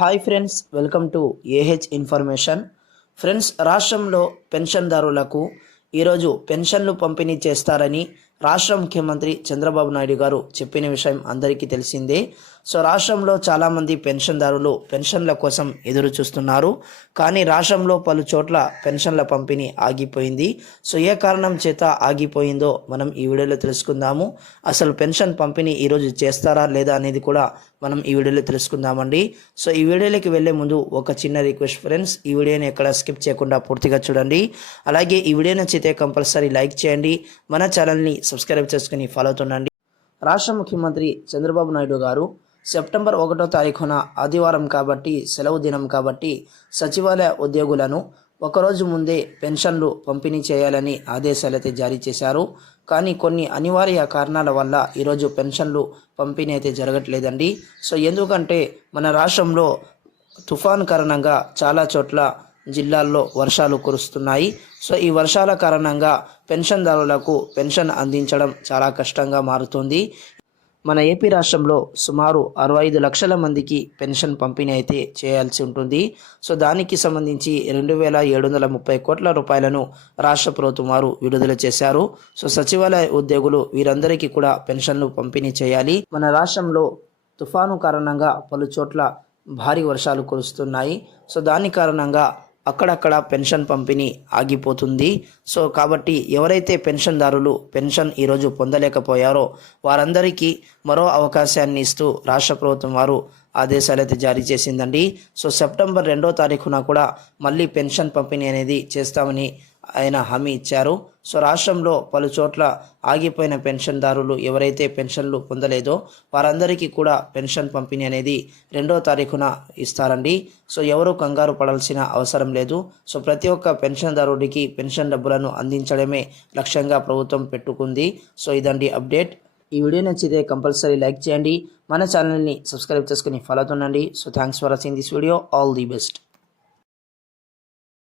Hi friends, welcome to AH information. Friends, రాష్ట్రంలో పెన్షన్దారులకు ఈరోజు పెన్షన్లు పంపిణీ చేస్తారని రాష్ట్ర ముఖ్యమంత్రి చంద్రబాబు నాయుడు గారు చెప్పిన విషయం అందరికీ తెలిసిందే. సో రాష్ట్రంలో చాలామంది పెన్షన్దారులు పెన్షన్ల కోసం ఎదురు చూస్తున్నారు. కానీ రాష్ట్రంలో పలు చోట్ల పెన్షన్ల పంపిణీ ఆగిపోయింది. సో ఏ కారణం చేత ఆగిపోయిందో మనం ఈ వీడియోలో తెలుసుకుందాము. అసలు పెన్షన్ పంపిణీ ఈరోజు చేస్తారా లేదా అనేది కూడా మనం ఈ వీడియోలో తెలుసుకుందామండి. సో ఈ వీడియోలోకి వెళ్ళే ముందు ఒక చిన్న రిక్వెస్ట్ ఫ్రెండ్స్, ఈ వీడియోని ఎక్కడ స్కిప్ చేయకుండా పూర్తిగా చూడండి. అలాగే ఈ వీడియో నచ్చితే కంపల్సరీ లైక్ చేయండి, మన ఛానల్ని సబ్స్క్రైబ్ చేసుకుని ఫాలో అవుతుండండి. రాష్ట్ర ముఖ్యమంత్రి చంద్రబాబు నాయుడు గారు సెప్టెంబర్ 1వ తారీఖున ఆదివారం కాబట్టి, సెలవు దినం కాబట్టి సచివాలయ ఉద్యోగులను ఒకరోజు ముందే పెన్షన్లు పంపిణీ చేయాలని ఆదేశాలైతే జారీ చేశారు. కానీ కొన్ని అనివార్య కారణాల వల్ల ఈరోజు పెన్షన్లు పంపిణీ అయితే జరగట్లేదండి. సో ఎందుకంటే మన రాష్ట్రంలో తుఫాన్ కారణంగా చాలా చోట్ల జిల్లాల్లో వర్షాలు కురుస్తున్నాయి. సో ఈ వర్షాల కారణంగా పెన్షన్దారులకు పెన్షన్ అందించడం చాలా కష్టంగా మారుతుంది. మన ఏపీ రాష్ట్రంలో సుమారు 65 లక్షల మందికి పెన్షన్ పంపిణీ అయితే చేయాల్సి ఉంటుంది. సో దానికి సంబంధించి 2,730 కోట్ల రూపాయలను రాష్ట్ర ప్రభుత్వం వారు విడుదల చేశారు. సో సచివాలయ ఉద్యోగులు వీరందరికీ కూడా పెన్షన్లు పంపిణీ చేయాలి. మన రాష్ట్రంలో తుఫాను కారణంగా పలు చోట్ల భారీ వర్షాలు కురుస్తున్నాయి. సో దాని కారణంగా అక్కడక్కడ పెన్షన్ పంపిణీ ఆగిపోతుంది. సో కాబట్టి ఎవరైతే పెన్షన్దారులు పెన్షన్ ఈరోజు పొందలేకపోయారో వారందరికీ మరో అవకాశాన్ని ఇస్తూ రాష్ట్ర ప్రభుత్వం వారు ఆదేశాలైతే జారీ చేసిందండి. సో సెప్టెంబర్ 2వ తారీఖున కూడా మళ్ళీ పెన్షన్ పంపిణీ అనేది చేస్తామని ఆయన హామీ ఇచ్చారు. సో రాష్ట్రంలో పలు చోట్ల ఆగిపోయిన పెన్షన్దారులు ఎవరైతే పెన్షన్లు పొందలేదో వారందరికీ కూడా పెన్షన్ పంపిణీ అనేది 2వ తారీఖున ఇస్తారండి. సో ఎవరు కంగారు పడాల్సిన అవసరం లేదు. సో ప్రతి ఒక్క పెన్షన్దారుడికి పెన్షన్ డబ్బులను అందించడమే లక్ష్యంగా ప్రభుత్వం పెట్టుకుంది. సో ఇదండి అప్డేట్. ఈ వీడియో నచ్చితే కంపల్సరీ లైక్ చేయండి, మన ఛానల్ని సబ్స్క్రైబ్ చేసుకుని ఫాలో అవుతుండండి. So thanks for watching this video. All the best.